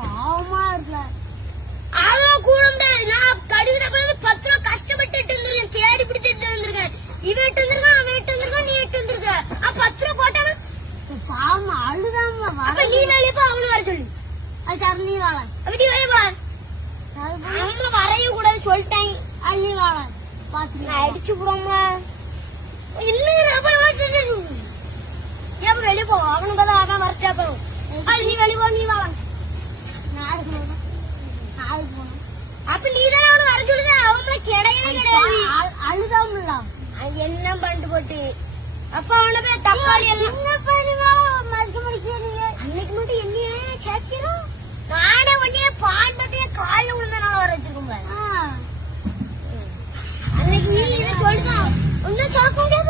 பாவமா இருக்கல. அதெல்லாம் கூட முடியாது. நான் கடிக்கிற 10 ரூபா கஷ்டப்பட்டு இருந்திருக்கேன், தேடி பிடிச்சிட்டு வந்திருக்கேன். இவன் இட்டு வந்திருக்கான், அவன் இட்டு வந்திருக்கான், நீ இட்டு வந்திருக்க. 10 ரூபா போட்டானா பாவமா அழுதாம. அப்ப நீ வேலையப்போ அவனு வர சொல்லு. அது நீ வாழ அப்படி வேலைப்பா அவங்களும் வரையும் கூடாது சொல்லிட்டேன். அள்ளி வாழ பாத்து அடிச்சு போடுவாங்க. இன்னும் ஏன் வெளியே போ, அவனுக்கு தான் அவன் வரட்டா போகும். நீ வெளியே போ, நீ வாழ. நாளைக்கு போகணும். அப்ப நீ தானே அவனு வர சொல்லுது. அவங்கள கிடையவே கிடையாது. அழுதாமல என்ன பண்ணிட்டு போட்டு அப்ப அவனை போய் தப்பாளி எல்லாம் மதிக்க முடிக்கிறீங்க. அன்னைக்கு மட்டும் என்னையே சேர்க்கிறோம். நானே உடனே பாண்டதையே காலில் விழுந்தனால வர வச்சிருக்கோம். அன்னைக்கு சொல்லுதான் ஒன்னும் சொல்ல முடியாது.